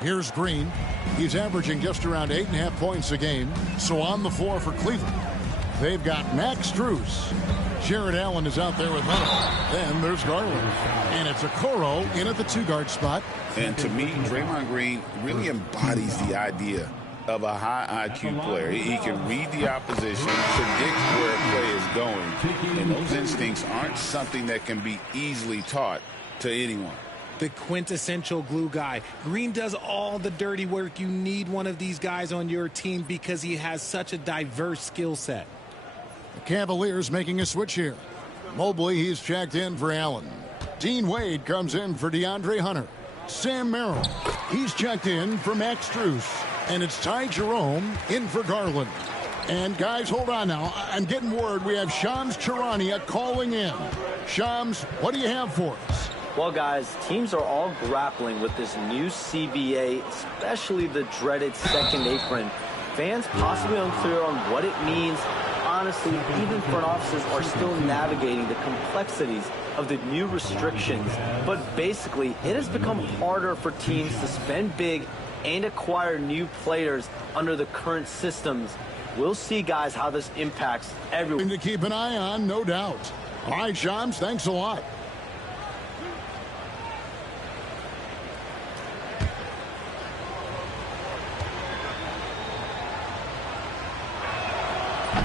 Here's Green. He's averaging just around 8.5 points a game. So on the floor for Cleveland, they've got Max Strus. Jared Allen is out there with Hunter. Then there's Garland. And it's Okoro in at the 2-guard spot. And to me, Draymond Green really embodies the idea of a high IQ player. He can read the opposition, predict where a play is going. And those instincts aren't something that can be easily taught to anyone. The quintessential glue guy. Green does all the dirty work. You need one of these guys on your team because he has such a diverse skill set. The Cavaliers making a switch here. Mobley, he's checked in for Allen. Dean Wade comes in for DeAndre Hunter. Sam Merrill, he's checked in for Max Strus. And it's Ty Jerome in for Garland. And guys, hold on now. I'm getting word we have Shams Charania calling in. Shams, what do you have for us? Well, guys, teams are all grappling with this new CBA, especially the dreaded second apron. Fans possibly unclear on what it means. Honestly, even front offices are still navigating the complexities of the new restrictions. But basically, it has become harder for teams to spend big and acquire new players under the current systems. We'll see, guys, how this impacts everyone. To keep an eye on, no doubt. All right, Shams, thanks a lot.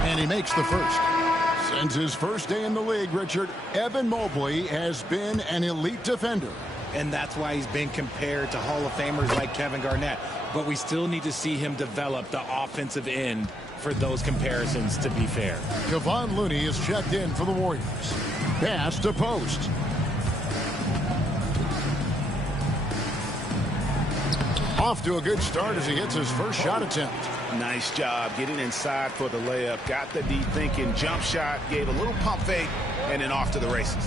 And he makes the first. Since his first day in the league, Richard, Evan Mobley has been an elite defender. And that's why he's been compared to Hall of Famers like Kevin Garnett. But we still need to see him develop the offensive end for those comparisons to be fair. Kevon Looney is checked in for the Warriors. Pass to Post. Off to a good start as he hits his first shot attempt. Nice job getting inside for the layup. Got the deep thinking jump shot, gave a little pump fake, and then off to the races.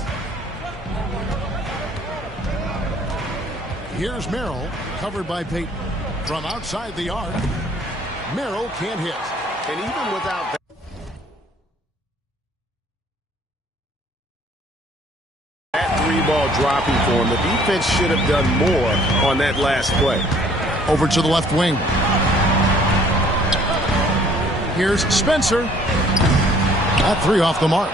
Here's Merrill, covered by Payton. From outside the arc, Merrill can't hit. And even without that three-ball dropping for him, the defense should have done more on that last play. Over to the left wing. Here's Spencer. That three off the mark.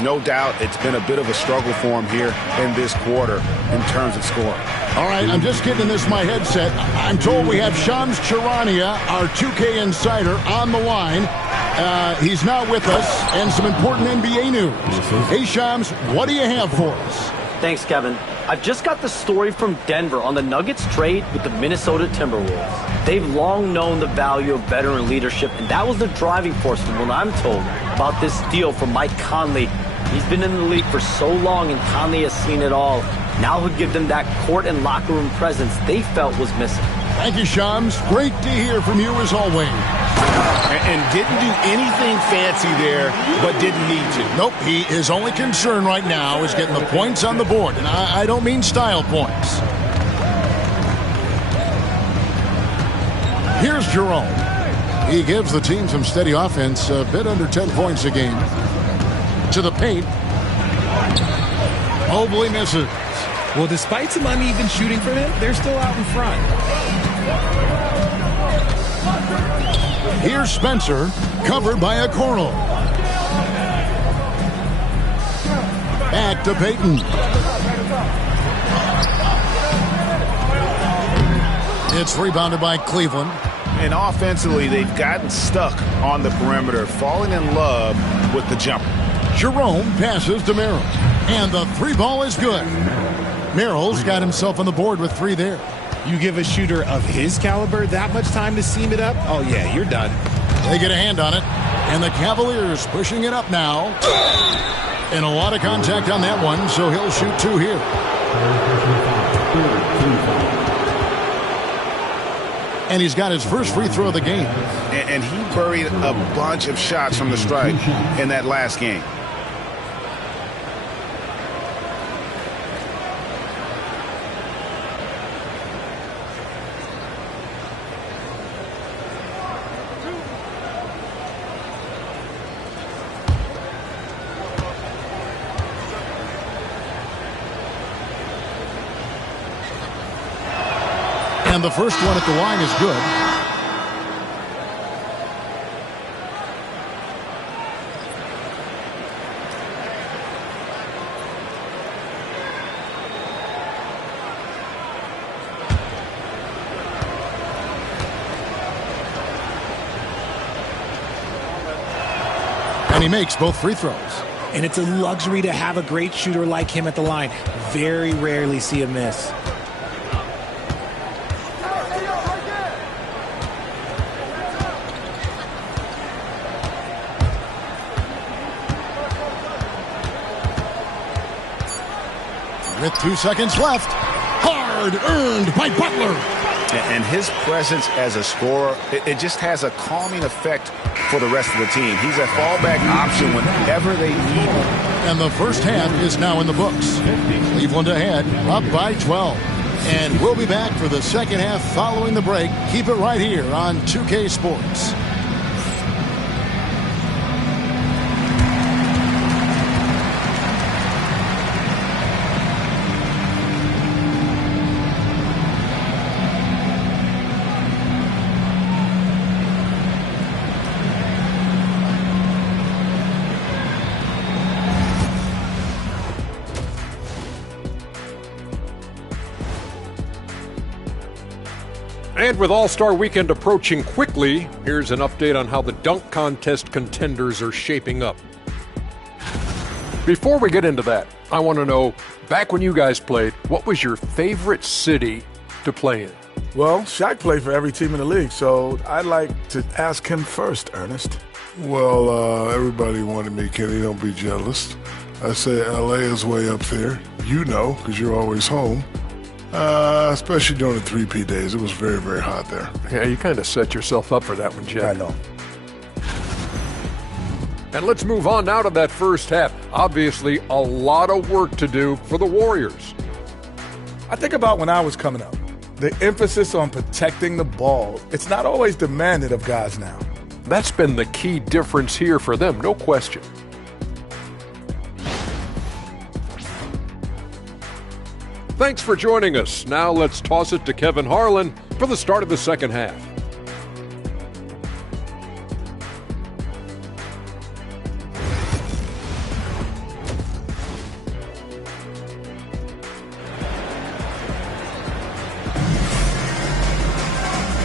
No doubt it's been a bit of a struggle for him here in this quarter in terms of scoring. All right, I'm just getting this in my headset. I'm told we have Shams Charania, our 2K insider, on the line. He's now with us, and some important NBA news. Hey, Shams, what do you have for us? Thanks, Kevin. I've just got the story from Denver on the Nuggets trade with the Minnesota Timberwolves. They've long known the value of veteran leadership, and that was the driving force from what I'm told about this deal from Mike Conley. He's been in the league for so long, and Conley has seen it all. Now he'll give them that court and locker room presence they felt was missing. Thank you, Shams. Great to hear from you as always. And didn't do anything fancy there, but didn't need to. Nope, his only concern right now is getting the points on the board, and I don't mean style points. Here's Jerome. He gives the team some steady offense, a bit under 10 points a game. To the paint. Mobley misses. Well, despite some uneven shooting for them, they're still out in front. Here's Spencer, covered by Okoro. Back to Payton. It's rebounded by Cleveland. And offensively, they've gotten stuck on the perimeter, falling in love with the jumper. Jerome passes to Merrill. And the three ball is good. Merrill's got himself on the board with three there. You give a shooter of his caliber that much time to seam it up? Oh, yeah, you're done. They get a hand on it. And the Cavaliers pushing it up now. And a lot of contact on that one, so he'll shoot two here. And he's got his first free throw of the game. And he buried a bunch of shots from the stripe in that last game. And the first one at the line is good. And he makes both free throws. And it's a luxury to have a great shooter like him at the line. Very rarely see a miss. With 2 seconds left, hard earned by Butler. And his presence as a scorer, it just has a calming effect for the rest of the team. He's a fallback option whenever they need him. And the first half is now in the books. Cleveland ahead, up by 12. And we'll be back for the second half following the break. Keep it right here on 2K Sports. And with All-Star Weekend approaching quickly, here's an update on how the dunk contest contenders are shaping up. Before we get into that, I want to know, back when you guys played, what was your favorite city to play in? Well, Shaq played for every team in the league, so I'd like to ask him first, Ernest. Well, everybody wanted me, Kenny. Don't be jealous. I say L.A. is way up there. You know, because you're always home. Especially during the 3P days. It was very, very hot there. Yeah, you kind of set yourself up for that one, Jeff. I know. And let's move on now to that first half. Obviously, a lot of work to do for the Warriors. I think about when I was coming up. The emphasis on protecting the ball, it's not always demanded of guys now. That's been the key difference here for them, no question. Thanks for joining us. Now let's toss it to Kevin Harlan for the start of the second half.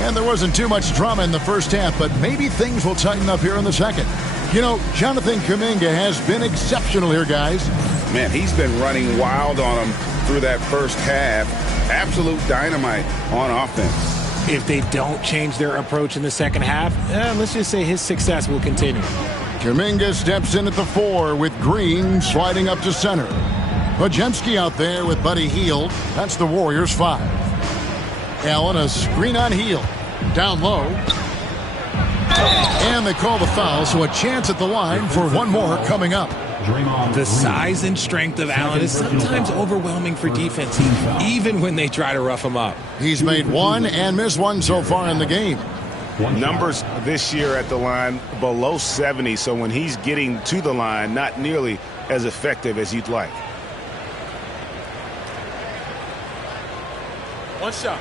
And there wasn't too much drama in the first half, but maybe things will tighten up here in the second. You know, Jonathan Kuminga has been exceptional here, guys. Man, he's been running wild on them through that first half. Absolute dynamite on offense. If they don't change their approach in the second half, let's just say his success will continue. Kuminga steps in at the 4 with Green sliding up to center. Podziemski out there with Buddy Hield. That's the Warriors' 5. Allen, a screen on Hield. Down low. And they call the foul, so a chance at the line for one more coming up. The size and strength of Allen is sometimes overwhelming for defense, even when they try to rough him up. He's made one and missed one so far in the game. Numbers this year at the line below 70, so when he's getting to the line, not nearly as effective as you'd like. One shot.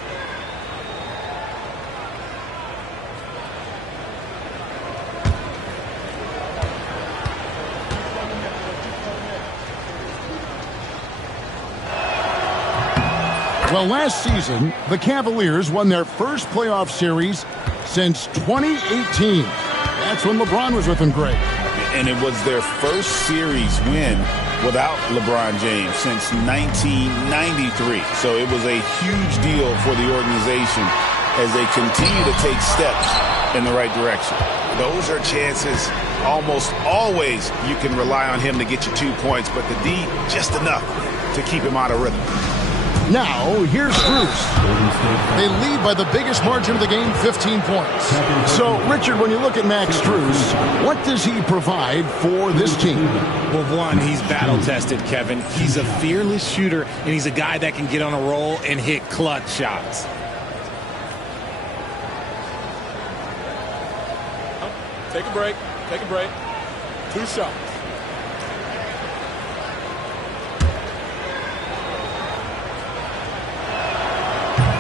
Well, last season, the Cavaliers won their first playoff series since 2018. That's when LeBron was with them great. And it was their first series win without LeBron James since 1993. So it was a huge deal for the organization as they continue to take steps in the right direction. Those are chances almost always you can rely on him to get you 2 points, but the D just enough to keep him out of rhythm. Now, here's Bruce. They lead by the biggest margin of the game, 15 points. So, Richard, when you look at Max Strus, what does he provide for this team? Well, one, he's battle-tested, Kevin. He's a fearless shooter, and he's a guy that can get on a roll and hit clutch shots. Take a break. Take a break. 2 shots.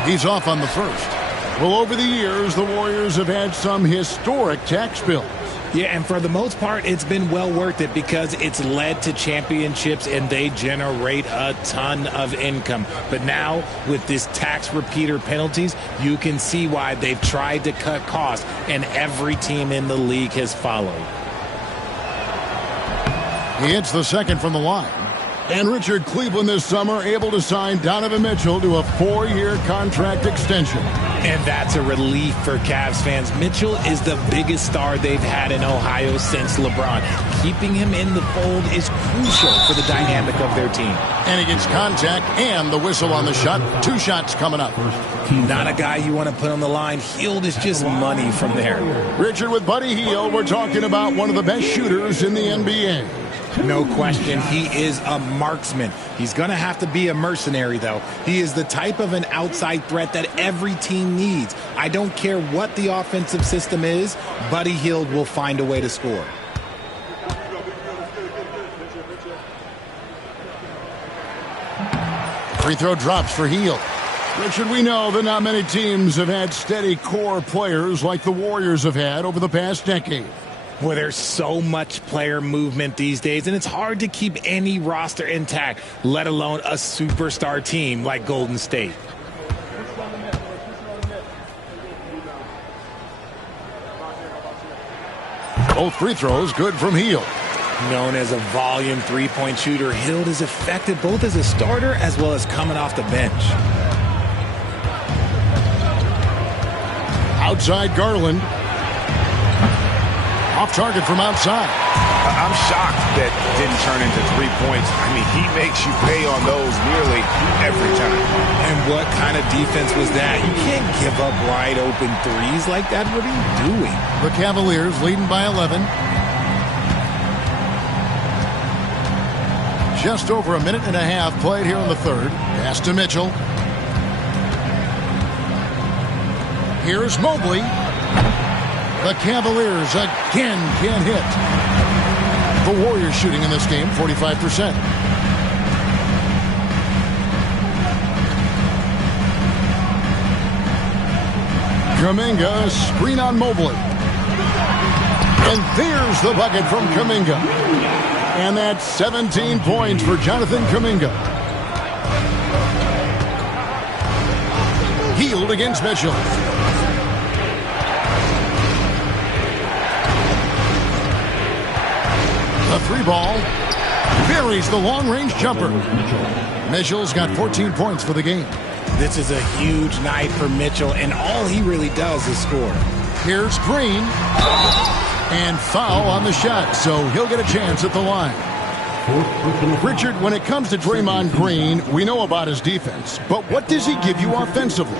He's off on the first. Well, over the years, the Warriors have had some historic tax bills. Yeah, and for the most part, it's been well worth it because it's led to championships and they generate a ton of income. But now, with this tax repeater penalties, you can see why they've tried to cut costs, and every team in the league has followed. He hits the second from the line. And Richard, Cleveland this summer able to sign Donovan Mitchell to a 4-year contract extension. And that's a relief for Cavs fans. Mitchell is the biggest star they've had in Ohio since LeBron. Keeping him in the fold is crucial for the dynamic of their team. And he gets contact and the whistle on the shot. 2 shots coming up. Not a guy you want to put on the line. Hield is just money from there. Richard, with Buddy Hield, we're talking about one of the best shooters in the NBA. No question, he is a marksman. He's going to have to be a mercenary, though. He is the type of an outside threat that every team needs. I don't care what the offensive system is, Buddy Hield will find a way to score. Free throw drops for Hield. Richard, we know that not many teams have had steady core players like the Warriors have had over the past decade. Well, there's so much player movement these days, and it's hard to keep any roster intact, let alone a superstar team like Golden State. Both free throws good from Hield. Known as a volume three-point shooter, Hield is effective both as a starter as well as coming off the bench. Outside Garland. Off target from outside. I'm shocked that didn't turn into 3 points. I mean, he makes you pay on those nearly every time. And what kind of defense was that? You can't give up wide open threes like that. What are you doing? The Cavaliers leading by 11. Just over a minute and a half played here in the third. Pass to Mitchell. Here's Mobley. The Cavaliers again can't hit. The Warriors shooting in this game 45%. Kuminga, screen on Mobley. And there's the bucket from Kuminga. And that's 17 points for Jonathan Kuminga. Hield against Mitchell. The 3-ball buries the long-range jumper. Mitchell's got 14 points for the game. This is a huge night for Mitchell, and all he really does is score. Here's Green. And foul on the shot, so he'll get a chance at the line. Richard, when it comes to Draymond Green, we know about his defense, but what does he give you offensively?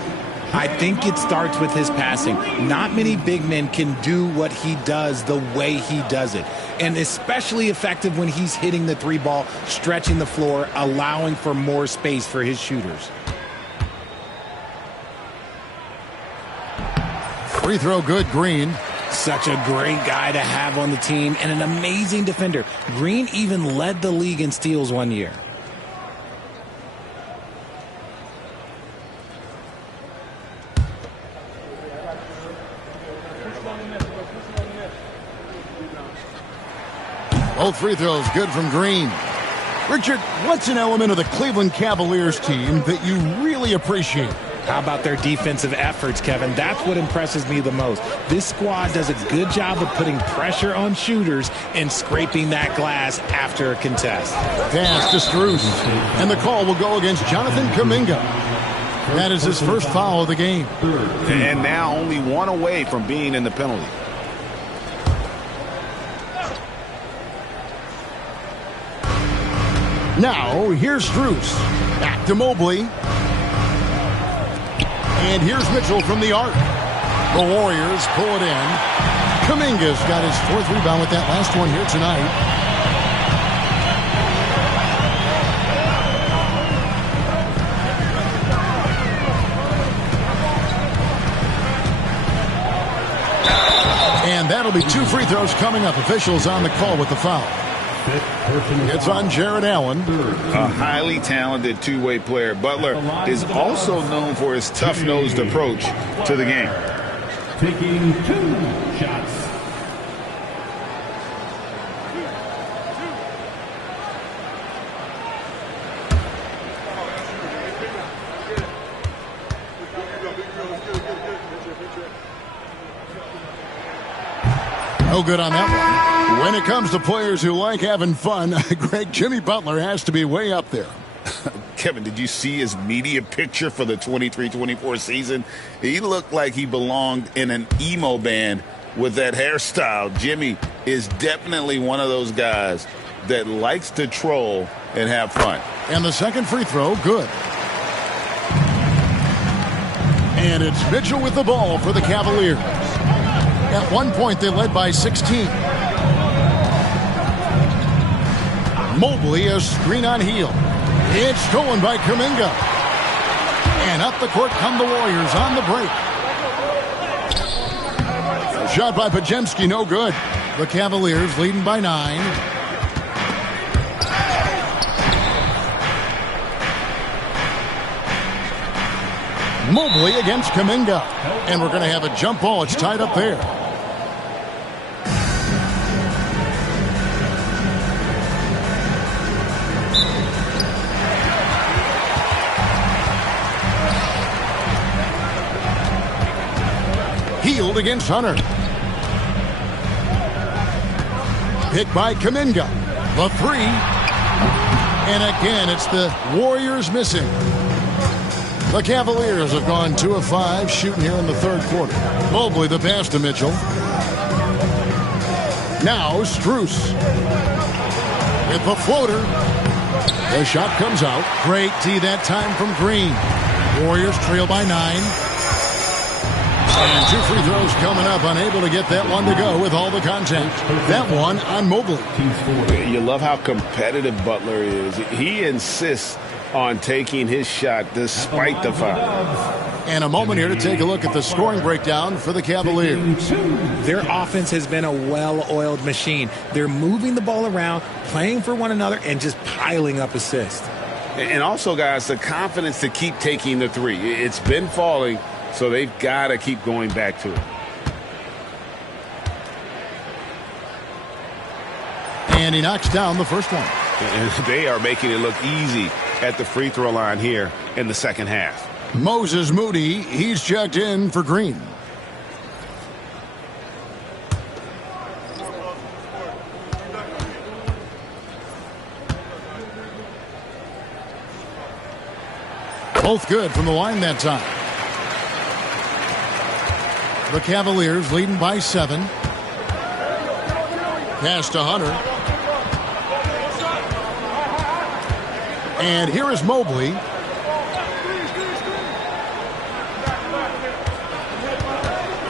I think it starts with his passing. Not many big men can do what he does the way he does it. And especially effective when he's hitting the 3-ball, stretching the floor, allowing for more space for his shooters. Free throw good, Green. Such a great guy to have on the team and an amazing defender. Green even led the league in steals one year. Both free throws good from Green. Richard, what's an element of the Cleveland Cavaliers team that you really appreciate? How about their defensive efforts, Kevin? That's what impresses me the most. This squad does a good job of putting pressure on shooters and scraping that glass after a contest. Pass to Strus. And the call will go against Jonathan Kuminga. That is his first foul of the game. And now only one away from being in the penalty. Now, here's Strus. Back to Mobley. And here's Mitchell from the arc. The Warriors pull it in. Kuminga's got his 4th rebound with that last one here tonight. And that'll be 2 free throws coming up. Officials on the call with the foul. It's on Jared Allen. A highly talented two-way player. Butler is also known for his tough-nosed approach to the game. Taking 2 shots. No good on that one. When it comes to players who like having fun, Greg, Jimmy Butler has to be way up there. Kevin, did you see his media picture for the 23-24 season? He looked like he belonged in an emo band with that hairstyle. Jimmy is definitely one of those guys that likes to troll and have fun. And the second free throw, good. And it's Mitchell with the ball for the Cavaliers. At one point, they led by 16. Mobley, a screen on heel. It's stolen by Kuminga. And up the court come the Warriors on the break. Shot by Podziemski, no good. The Cavaliers leading by 9. Mobley against Kuminga. And we're going to have a jump ball. It's tied up there. Healed against Hunter. Picked by Kuminga. The 3. And again, it's the Warriors missing. The Cavaliers have gone 2 of 5 shooting here in the third quarter. Mobley the pass to Mitchell. Now Strus with the floater. The shot comes out. Great D that time from Green. Warriors trail by 9. And 2 free throws coming up. Unable to get that one to go with all the contact. That one on Mobley. You love how competitive Butler is. He insists on taking his shot despite the foul. And a moment here to take a look at the scoring breakdown for the Cavaliers. Their offense has been a well-oiled machine. They're moving the ball around, playing for one another, and just piling up assists. And also, guys, the confidence to keep taking the 3. It's been falling, so they've got to keep going back to it. And he knocks down the first one. And they are making it look easy at the free throw line here in the second half. Moses Moody, he's checked in for Green. Both good from the line that time. The Cavaliers leading by 7. Pass to Hunter. And here is Mobley.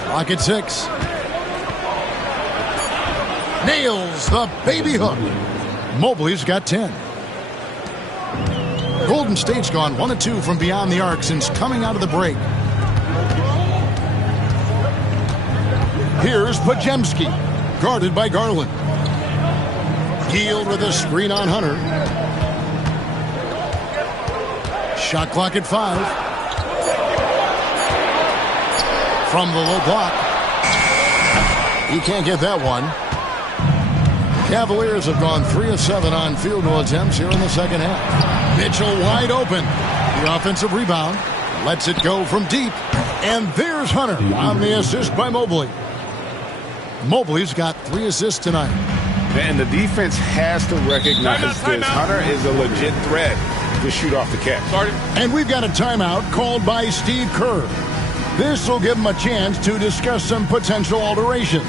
Clock at 6. Nails the baby hook. Mobley's got 10. Golden State's gone 1 of 2 from beyond the arc since coming out of the break. Here's Podziemski, guarded by Garland. Hield with a screen on Hunter. Shot clock at 5. From the low block. He can't get that one. Cavaliers have gone 3 of 7 on field goal attempts here in the second half. Mitchell wide open. The offensive rebound. Lets it go from deep. And there's Hunter on the assist by Mobley. Mobley's got 3 assists tonight. And the defense has to recognize this. Hunter is a legit threat to shoot off the catch. And we've got a timeout called by Steve Kerr. This will give him a chance to discuss some potential alterations.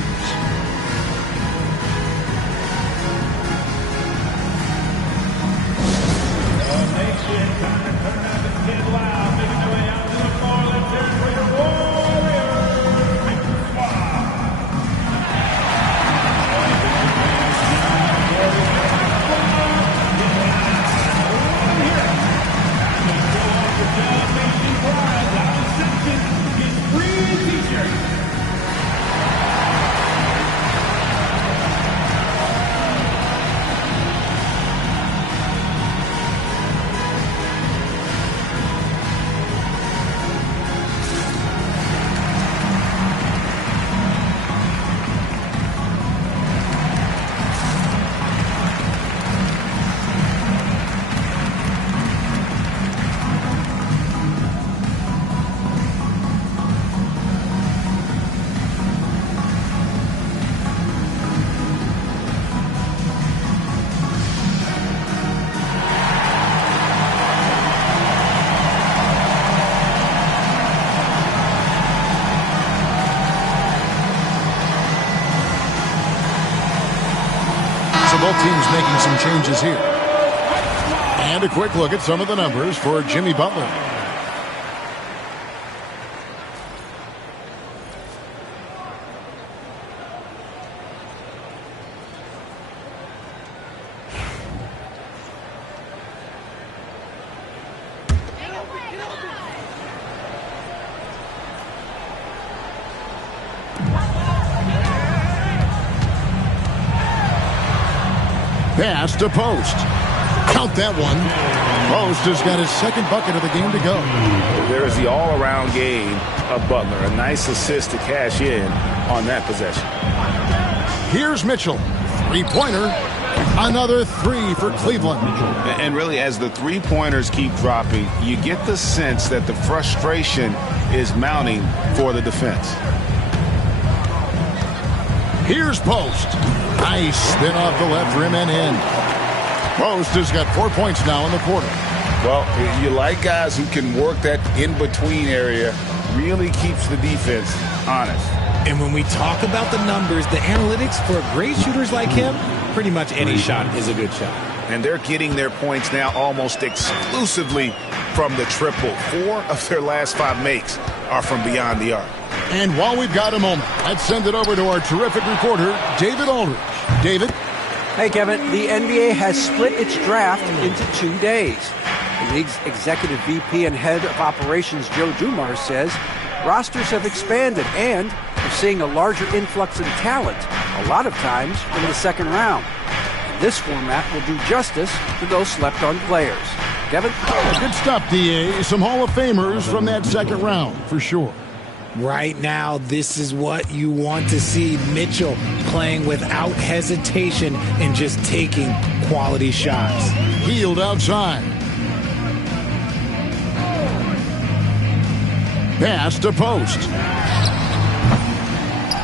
Both teams making some changes here. And a quick look at some of the numbers for Jimmy Butler. Pass to Post. Count that one. Post has got his second bucket of the game to go. There is the all-around game of Butler. A nice assist to cash in on that possession. Here's Mitchell. Three-pointer. Another three for Cleveland. And really, as the three-pointers keep dropping, you get the sense that the frustration is mounting for the defense. Here's Post. Nice spin off the left rim and in. Post has got 4 points now in the quarter. Well, you like guys who can work that in-between area, really keeps the defense honest. And when we talk about the numbers, the analytics for great shooters like him, pretty much any shot is a good shot. And they're getting their points now almost exclusively from the triple. 4 of their last 5 makes are from beyond the arc. And while we've got a moment, let's send it over to our terrific reporter, David Aldridge. David? Hey, Kevin. The NBA has split its draft into 2 days. The league's executive VP and head of operations, Joe Dumars, says rosters have expanded and we're seeing a larger influx in talent, a lot of times in the second round. And this format will do justice to those slept-on players. Kevin? Good stuff, D.A. Some Hall of Famers from that second round, for sure. Right now, this is what you want to see. Mitchell playing without hesitation and just taking quality shots. Hield outside. Pass to Post.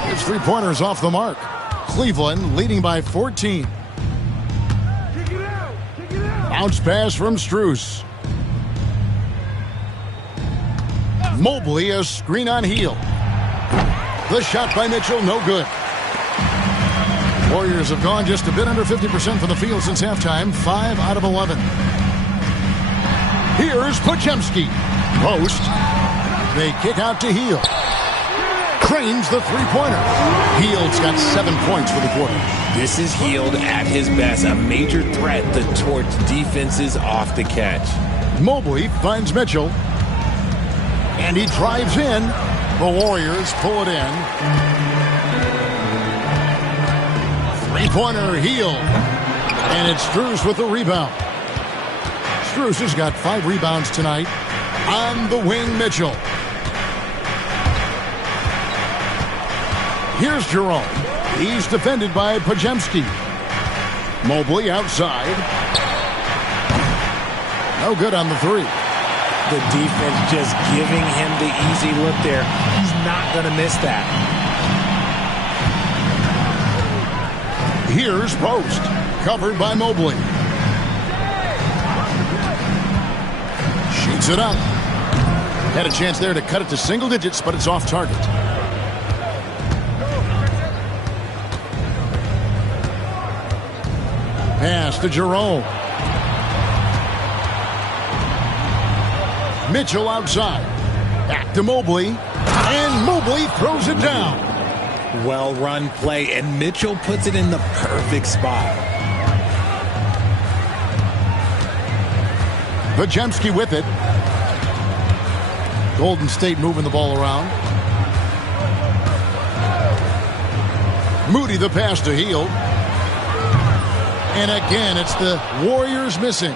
His three-pointer's off the mark. Cleveland leading by 14. Bounce pass from Strus. Mobley, a screen on Hield. The shot by Mitchell, no good. Warriors have gone just a bit under 50% from the field since halftime, 5 out of 11. Here's Podziemski. Post. They kick out to Hield. Cranes the three-pointer. Hield's got 7 points for the quarter. This is Hield at his best, a major threat that towards defenses off the catch. Mobley finds Mitchell. And he drives in. The Warriors pull it in. Three-pointer, Hield. And it's Strus with the rebound. Strus has got 5 rebounds tonight. On the wing, Mitchell. Here's Jerome. He's defended by Podziemski. Mobley outside. No good on the three. The defense just giving him the easy look there. He's not going to miss that. Here's Post. Covered by Mobley. Shoots it up. Had a chance there to cut it to single digits, but it's off target. Pass to Jerome. Mitchell outside. Back to Mobley. And Mobley throws it down. Well-run play, and Mitchell puts it in the perfect spot. Podziemski with it. Golden State moving the ball around. Moody the pass to Hield. And again, it's the Warriors missing.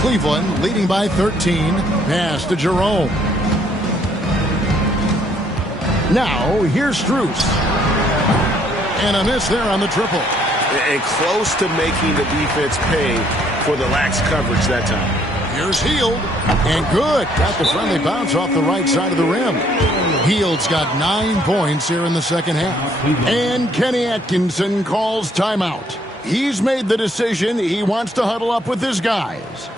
Cleveland leading by 13. Pass to Jerome. Now, here's Strus. And a miss there on the triple. And close to making the defense pay for the lax coverage that time. Here's Hield. And good. Got the friendly bounce off the right side of the rim. Hield's got 9 points here in the second half. And Kenny Atkinson calls timeout. He's made the decision. He wants to huddle up with his guys.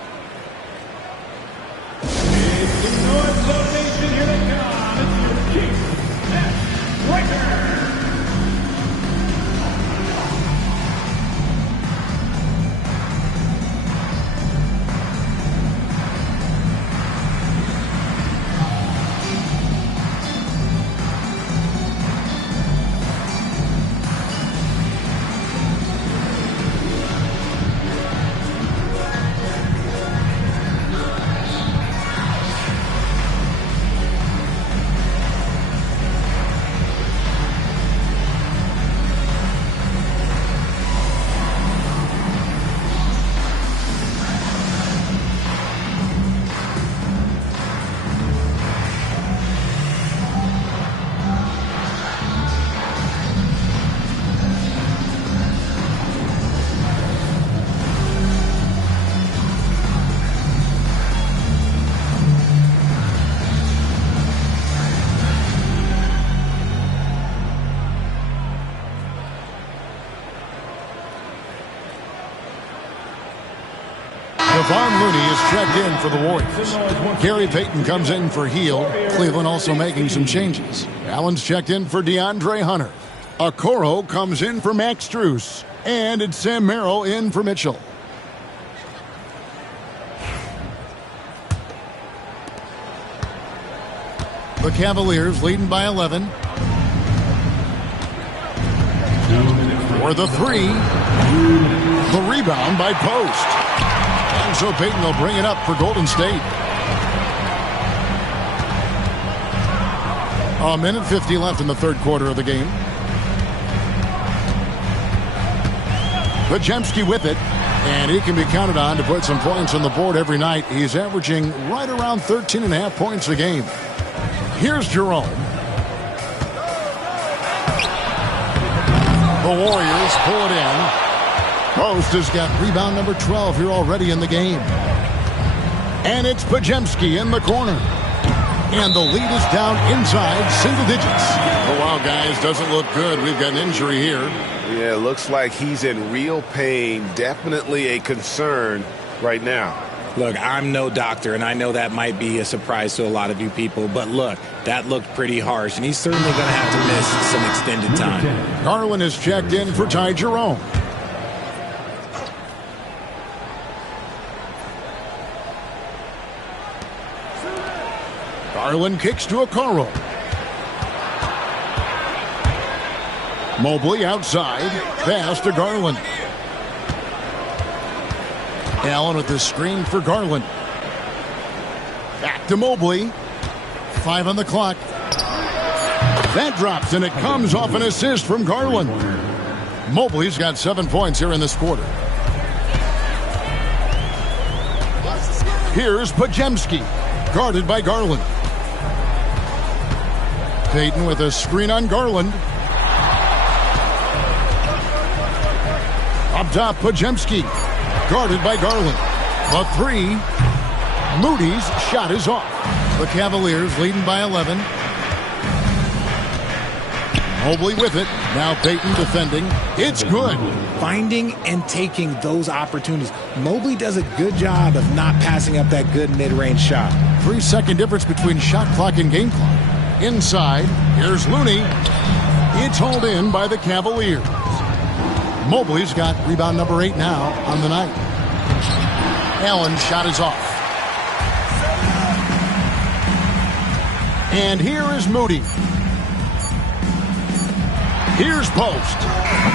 Kevon Looney is checked in for the Warriors. Gary Payton comes in for Hield. Cleveland also making some changes. Allen's checked in for DeAndre Hunter. Okoro comes in for Max Strus. And it's Sam Merrill in for Mitchell. The Cavaliers leading by 11. For the three. The rebound by Post. And so Payton will bring it up for Golden State. A minute 50 left in the third quarter of the game. Podziemski with it. And he can be counted on to put some points on the board every night. He's averaging right around 13.5 points a game. Here's Jerome. The Warriors pull it in. Post has got rebound number 12 here already in the game. And it's Podziemski in the corner. And the lead is down inside single digits. Oh, wow, guys, doesn't look good. We've got an injury here. Yeah, it looks like he's in real pain. Definitely a concern right now. Look, I'm no doctor, and I know that might be a surprise to a lot of you people, but look, that looked pretty harsh, and he's certainly going to have to miss some extended time. Garland is checked in for Ty Jerome. Garland kicks to Okoro. Mobley outside. Pass to Garland. Allen with the screen for Garland. Back to Mobley. 5 on the clock. That drops, and it comes off an assist from Garland. Mobley's got 7 points here in this quarter. Here's Podziemski, guarded by Garland. Payton with a screen on Garland. Up top, Podziemski, guarded by Garland. The three. Moody's shot is off. The Cavaliers leading by 11. Mobley with it. Now Payton defending. It's good. Finding and taking those opportunities. Mobley does a good job of not passing up that good mid-range shot. 3-second difference between shot clock and game clock. Inside, here's Looney. It's hauled in by the Cavaliers. Mobley's got rebound number 8 now on the night. Allen's shot is off. And here is Moody. Here's Post.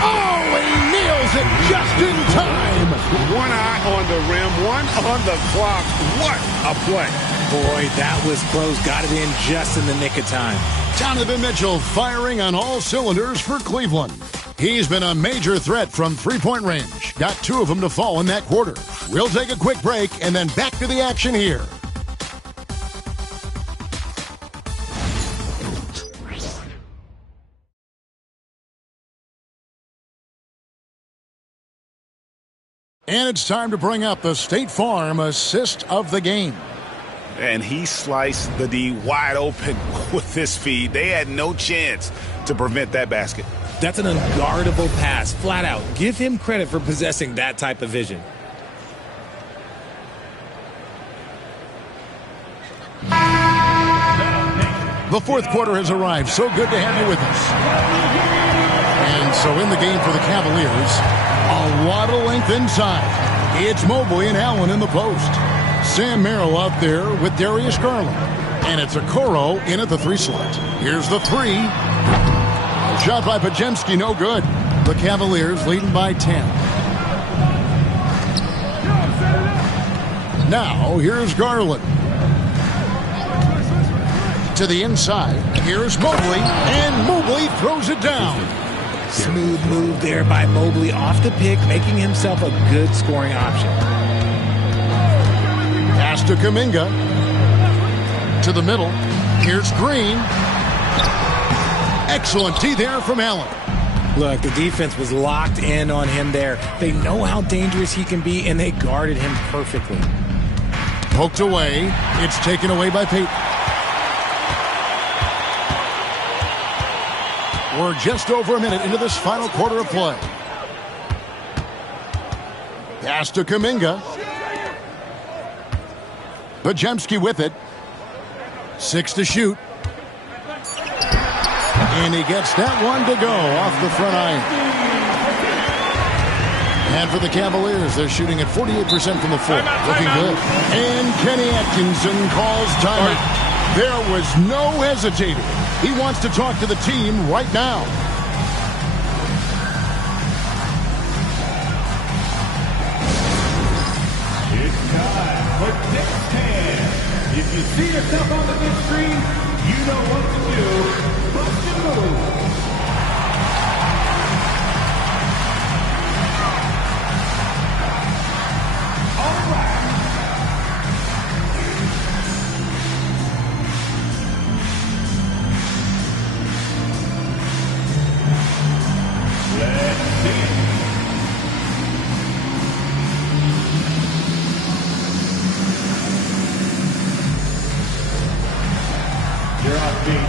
Oh, he nails it just in time. One eye on the rim, one on the clock. What a play. Boy, that was close. Got it in just in the nick of time. Donovan Mitchell firing on all cylinders for Cleveland. He's been a major threat from three-point range. Got 2 of them to fall in that quarter. We'll take a quick break and then back to the action here. And it's time to bring up the State Farm assist of the game. And he sliced the D wide open with this feed. They had no chance to prevent that basket. That's an unguardable pass, flat out. Give him credit for possessing that type of vision. The fourth quarter has arrived. So good to have you with us. And so in the game for the Cavaliers, a lot of length inside. It's Mobley and Allen in the post. Sam Merrill out there with Darius Garland. And it's Okoro in at the 3 slot. Here's the 3. Shot by Podziemski, no good. The Cavaliers leading by 10. Now, here's Garland. To the inside. Here's Mobley. And Mobley throws it down. Smooth move there by Mobley off the pick, making himself a good scoring option. Pass to Kuminga. To the middle. Here's Green. Excellent D there from Allen. Look, the defense was locked in on him there. They know how dangerous he can be, and they guarded him perfectly. Poked away. It's taken away by Payton. We're just over a minute into this final quarter of play. Pass to Kuminga. Podziemski with it. 6 to shoot. And he gets that one to go off the front iron. And for the Cavaliers, they're shooting at 48% from the floor. Looking good. And Kenny Atkinson calls timeout. There was no hesitating. He wants to talk to the team right now. It's time for Dick 10. If you see yourself on the big screen, you know what to do. Bust and move. All right. Let's see it. You're off beat.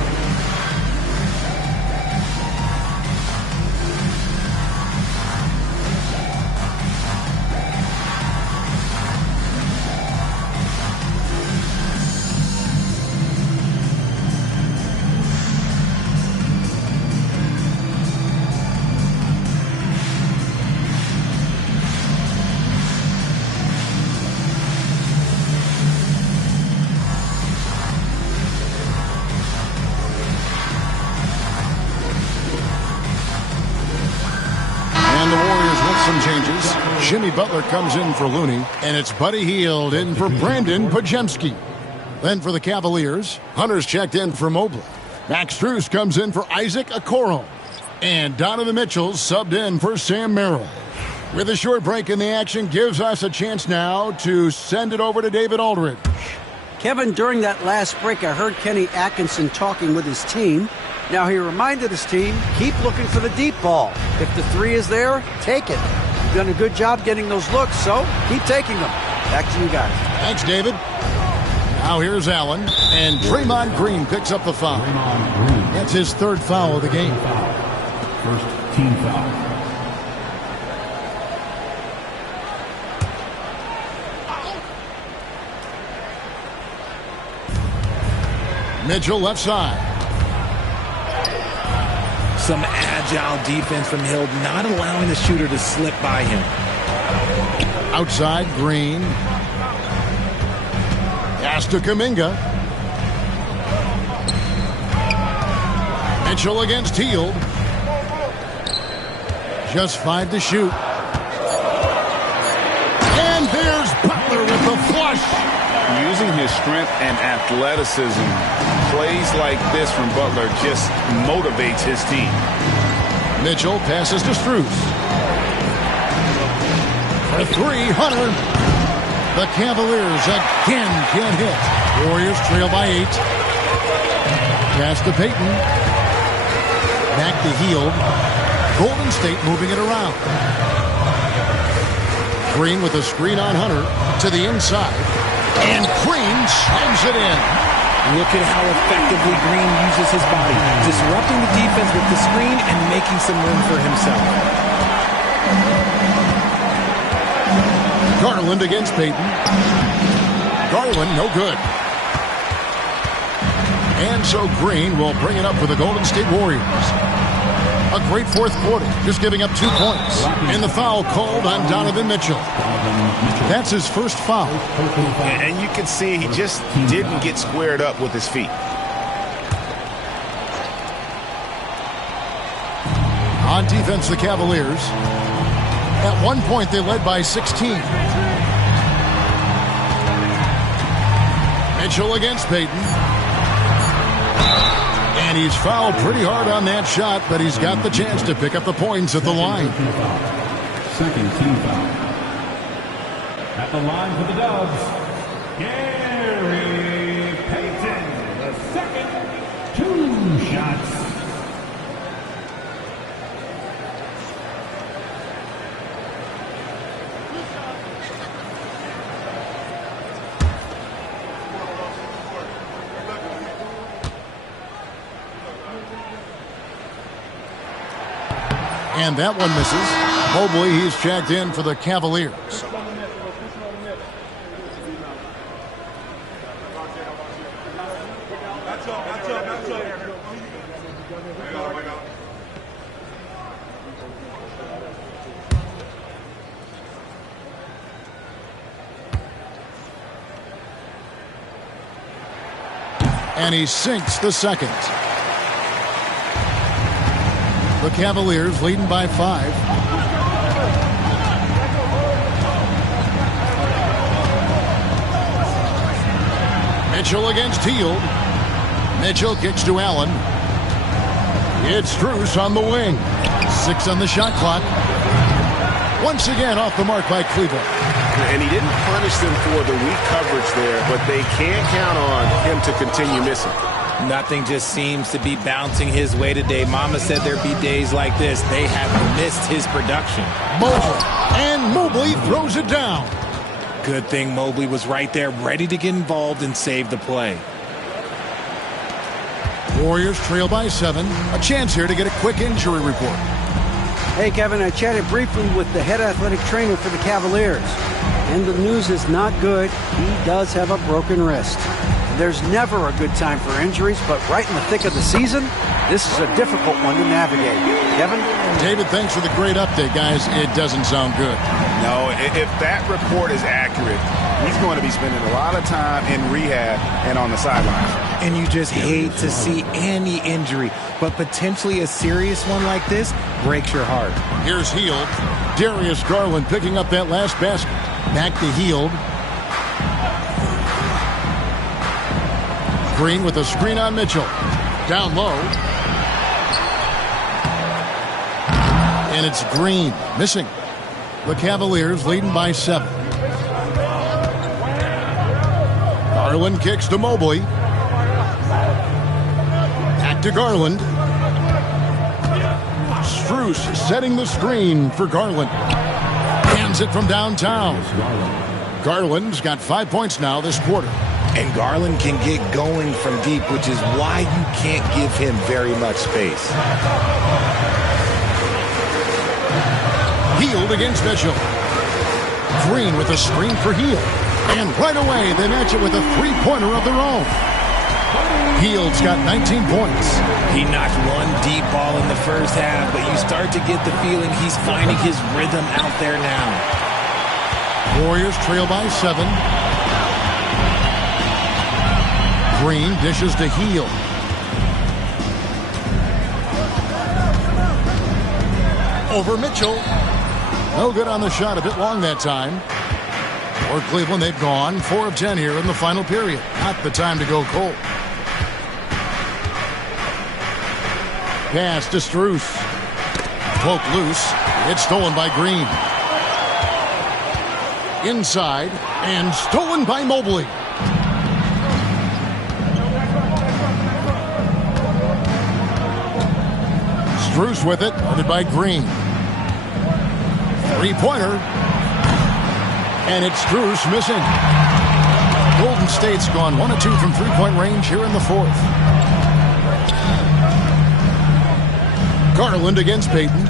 And the Warriors with some changes. Jimmy Butler comes in for Looney, and it's Buddy Hield in for Brandon Podziemski. Then for the Cavaliers, Hunter's checked in for Mobley. Max Strus comes in for Isaac Okoro. And Donovan Mitchell subbed in for Sam Merrill. With a short break in the action, gives us a chance now to send it over to David Aldridge. Kevin, during that last break, I heard Kenny Atkinson talking with his team. Now, he reminded his team, keep looking for the deep ball. If the three is there, take it. You've done a good job getting those looks, so keep taking them. Back to you guys. Thanks, David. Now here's Allen, and Draymond Green picks up the foul. That's his third foul of the game. First team foul. Mitchell left side. Some agile defense from Hill, not allowing the shooter to slip by him. Outside, Green. Pass to Kuminga. Mitchell against Hield. Just 5 to shoot. And there's Butler with the flush. Using his strength and athleticism, plays like this from Butler just motivates his team. Mitchell passes to Strus. For 3, Hunter. The Cavaliers again can't hit. Warriors trail by 8. Pass to Payton. Back to Hield. Golden State moving it around. Green with a screen on Hunter to the inside. And Green slams it in. Look at how effectively Green uses his body, disrupting the defense with the screen and making some room for himself. Garland against Payton. Garland, no good. And so Green will bring it up for the Golden State Warriors. A great fourth quarter, just giving up 2 points. And the foul called on Donovan Mitchell. That's his first foul. And you can see he just didn't get squared up with his feet. On defense, the Cavaliers. At one point, they led by 16. Mitchell against Payton. And he's fouled pretty hard on that shot, but he's got the chance to pick up the points at the line. Second team foul. At the line for the Dubs, Gary Payton. The second, 2 shots. And that one misses. Mobley, he's checked in for the Cavaliers. And he sinks the second. The Cavaliers leading by 5. Mitchell against Hield. Mitchell kicks to Allen. It's Strus on the wing. 6 on the shot clock. Once again off the mark by Cleveland. And he didn't punish them for the weak coverage there, but they can't count on him to continue missing. Nothing just seems to be bouncing his way today. Mama said there'd be days like this. They have missed his production. Mobley. And Mobley throws it down. Good thing Mobley was right there, ready to get involved and save the play. Warriors trail by 7. A chance here to get a quick injury report. Hey, Kevin, I chatted briefly with the head athletic trainer for the Cavaliers, and the news is not good. He does have a broken wrist. There's never a good time for injuries, but right in the thick of the season, this is a difficult one to navigate. Kevin? David, thanks for the great update, guys. It doesn't sound good. No, if that report is accurate, he's going to be spending a lot of time in rehab and on the sidelines. And you just hate to see any injury, but potentially a serious one like this breaks your heart. Here's Hield. Darius Garland picking up that last basket. Back to Hield. Green with a screen on Mitchell. Down low. And it's Green missing. The Cavaliers leading by 7. Garland kicks to Mobley. Back to Garland. Strus setting the screen for Garland. Hands it from downtown. Garland's got 5 points now this quarter. And Garland can get going from deep, which is why you can't give him very much space. Hield against Mitchell. Green with a screen for Hield. And right away, they match it with a three-pointer of their own. Hield's got 19 points. He knocked one deep ball in the first half, but you start to get the feeling he's finding his rhythm out there now. Warriors trail by 7. Green dishes to Hield. Over Mitchell. No good on the shot. A bit long that time. For Cleveland, they've gone 4 of 10 here in the final period. Not the time to go cold. Pass to Strus. Poked loose. It's stolen by Green. Inside. And stolen by Mobley. Strus with it, guarded by Green. Three-pointer. And it's Strus missing. Golden State's gone 1 of 2 from three-point range here in the fourth. Garland against Payton.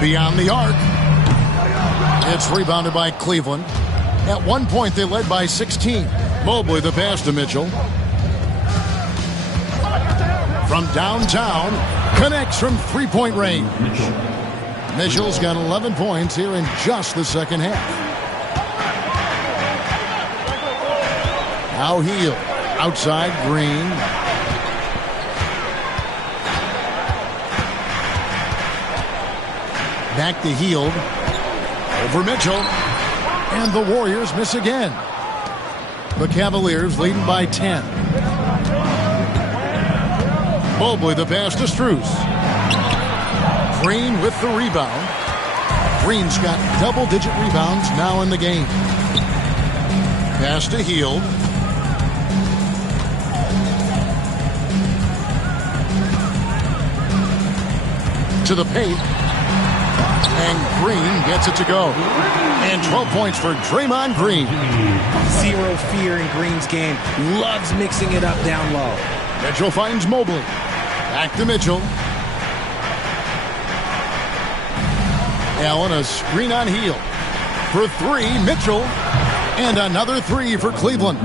Beyond the arc. It's rebounded by Cleveland. At one point, they led by 16. Mobley the pass to Mitchell. From downtown, connects from three-point range. Mitchell's got 11 points here in just the second half. Now Hield. Outside, Green. Back to Hield. Over Mitchell. And the Warriors miss again. The Cavaliers leading by 10. Mobley the pass to Strus. Green with the rebound. Green's got double-digit rebounds now in the game. Pass to Hield. To the paint. And Green gets it to go. And 12 points for Draymond Green. Zero fear in Green's game. Loves mixing it up down low. Mitchell finds Mobley. Back to Mitchell. Allen, a screen on Hield. For 3, Mitchell. And another 3 for Cleveland.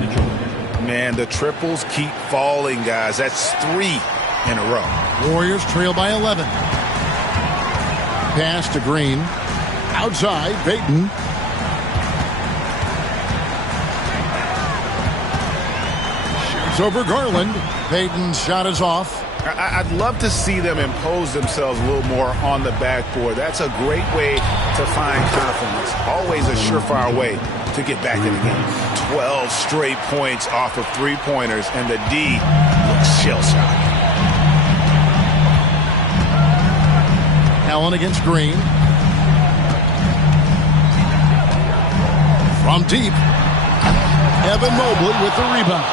Man, the triples keep falling, guys. That's 3 in a row. Warriors trail by 11. Pass to Green. Outside, Payton. Shoots over Garland. Payton's shot is off. I'd love to see them impose themselves a little more on the backboard. That's a great way to find confidence. Always a surefire way to get back in the game. 12 straight points off of three-pointers, and the D looks shell-shocked. Allen against Green. From deep. Evan Mobley with the rebound.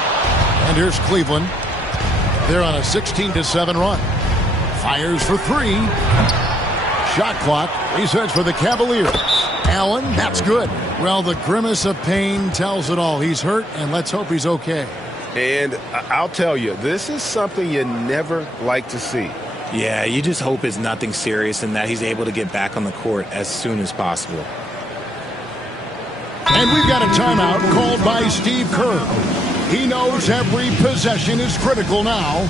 And here's Cleveland. They're on a 16-7 run. Fires for 3. Shot clock resets for the Cavaliers. Allen, that's good. Well, the grimace of pain tells it all. He's hurt, and let's hope he's okay. And I'll tell you, this is something you never like to see. Yeah, you just hope it's nothing serious and that he's able to get back on the court as soon as possible. And we've got a timeout called by Steve Kerr. He knows every possession is critical now.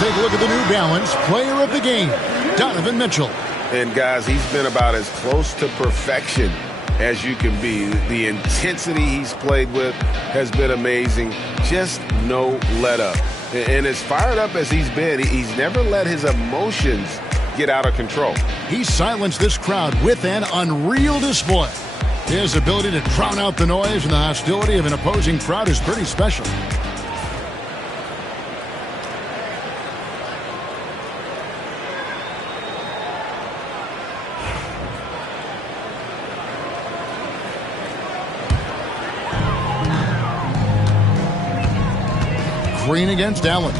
Take a look at the New Balance player of the game, Donovan Mitchell. And guys, he's been about as close to perfection as you can be. The intensity he's played with has been amazing. Just no let up. And as fired up as he's been, he's never let his emotions get out of control. He silenced this crowd with an unreal display. His ability to drown out the noise and the hostility of an opposing crowd is pretty special. Green against Allen.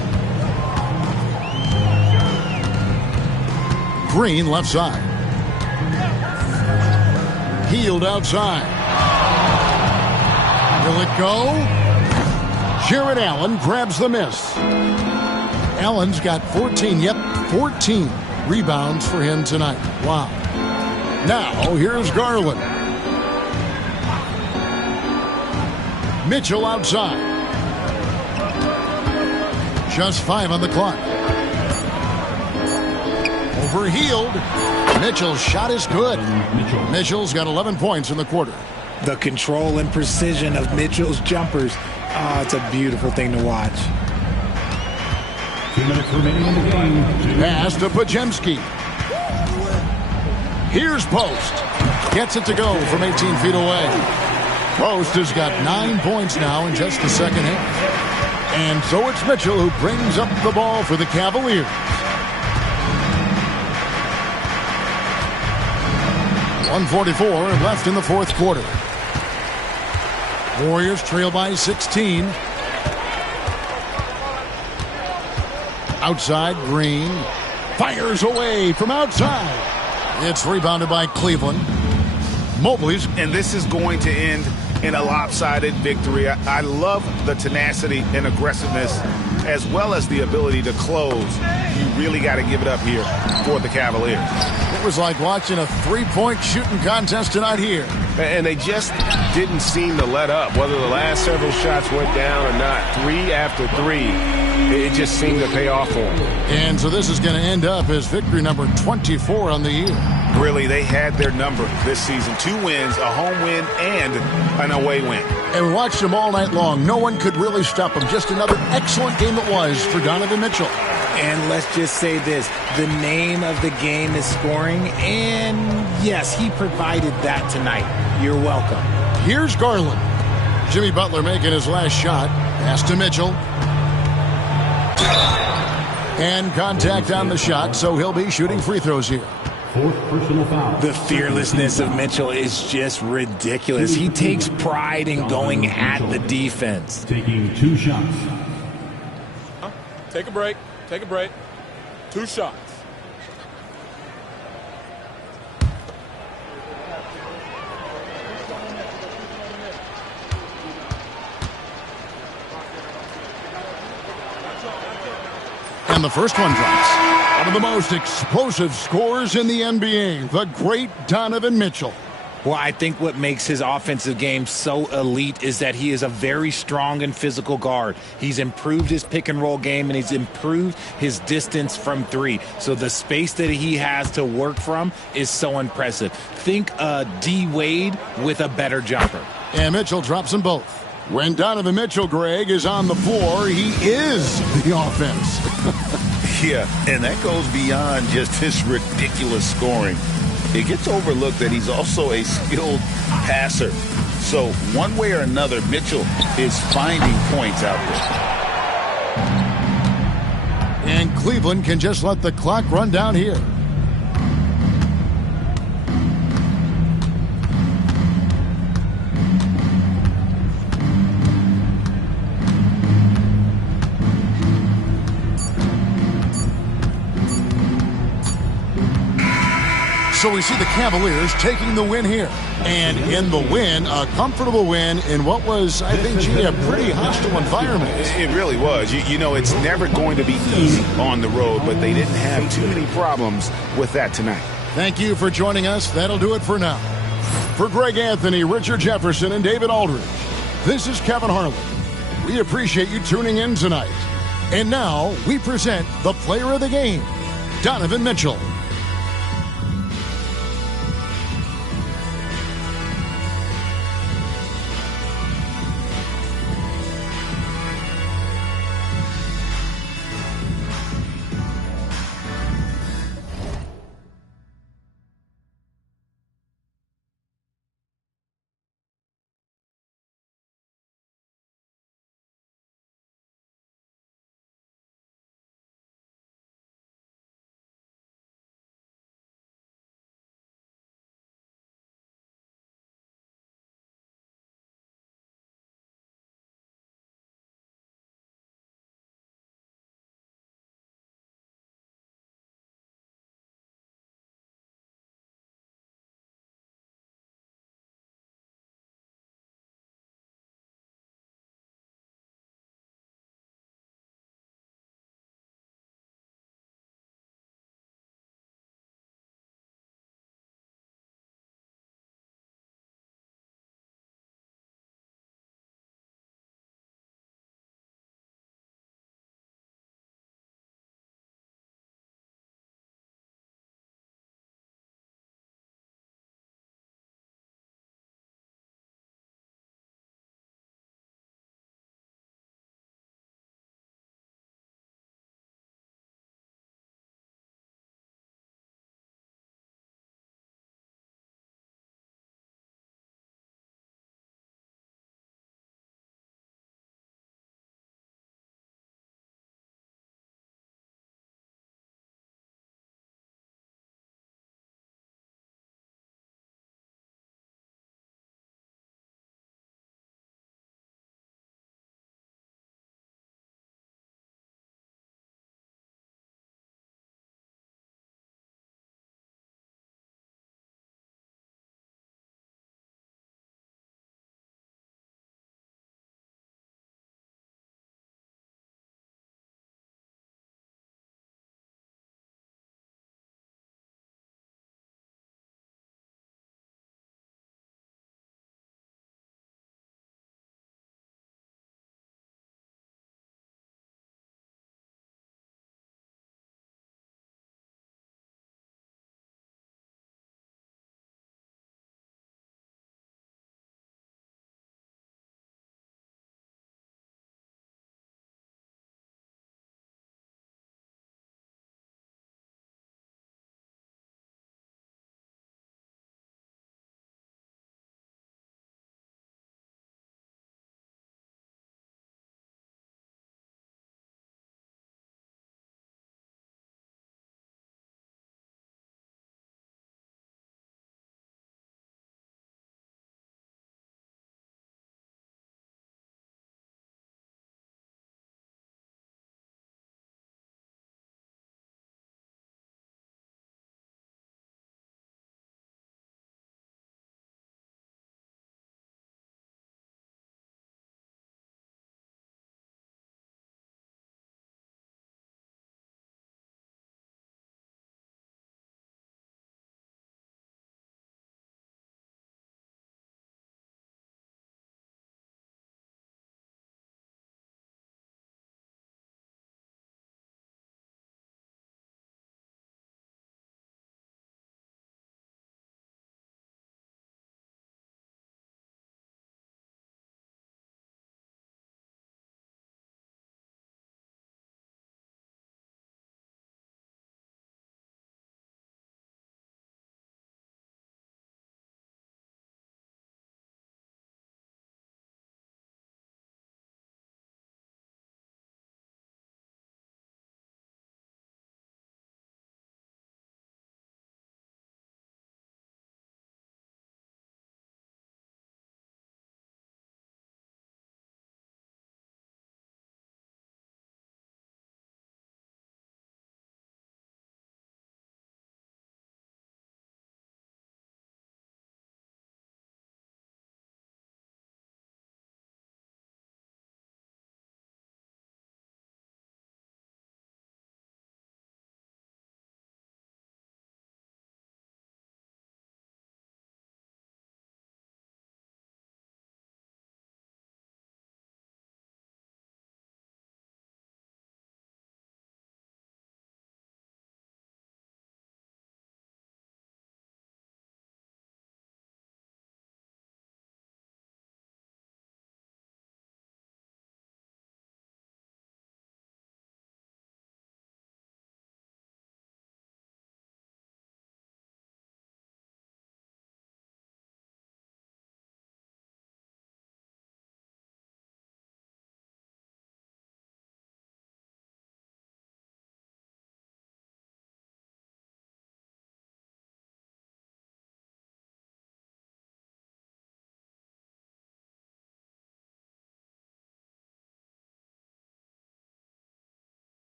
Green left side. Healed outside. Will it go? Jared Allen grabs the miss. Allen's got 14 rebounds for him tonight. Wow. Now here's Garland. Mitchell outside. Just 5 on the clock. Overhealed. Mitchell's shot is good. Mitchell's got 11 points in the quarter. The control and precision of Mitchell's jumpers. Oh, it's a beautiful thing to watch. 2 minutes remaining in the game. Pass to Podziemski. Here's Post. Gets it to go from 18 feet away. Post has got 9 points now in just the second half. And so it's Mitchell who brings up the ball for the Cavaliers. 1:44 left in the fourth quarter. Warriors trail by 16. Outside, Green fires away from outside. It's rebounded by Cleveland. Mobley's. And this is going to end in a lopsided victory. I love the tenacity and aggressiveness as well as the ability to close. You really got to give it up here for the Cavaliers. It was like watching a three-point shooting contest tonight here. And they just didn't seem to let up. Whether the last several shots went down or not, 3 after 3, it just seemed to pay off for them. And so this is going to end up as victory number 24 on the year. Really, they had their number this season. 2 wins, a home win, and an away win. And we watched him all night long. No one could really stop him. Just another excellent game it was for Donovan Mitchell. And let's just say this, the name of the game is scoring, and yes, he provided that tonight. You're welcome. Here's Garland. Jimmy Butler making his last shot. Pass to Mitchell. And contact on the shot, so he'll be shooting free throws here. 4th personal foul. The fearlessness of Mitchell is just ridiculous. He takes pride in going at the defense. Taking 2 shots. Take a break. Take a break. 2 shots. And the first one drops. One of the most explosive scorers in the NBA, the great Donovan Mitchell. Well, I think what makes his offensive game so elite is that he is a very strong and physical guard. He's improved his pick and roll game, and he's improved his distance from 3. So the space that he has to work from is so impressive. Think D. Wade with a better jumper. And Mitchell drops them both. When Donovan Mitchell, Greg, is on the floor, he is the offense. Yeah, and that goes beyond just his ridiculous scoring. It gets overlooked that he's also a skilled passer. So one way or another, Mitchell is finding points out there. And Cleveland can just let the clock run down here. So we see the Cavaliers taking the win here. And in the win, a comfortable win in what was, I think, a pretty hostile environment. It really was. You know, it's never going to be easy on the road, but they didn't have too many problems with that tonight. Thank you for joining us. That'll do it for now. For Greg Anthony, Richard Jefferson, and David Aldridge, this is Kevin Harlan. We appreciate you tuning in tonight. And now we present the player of the game, Donovan Mitchell.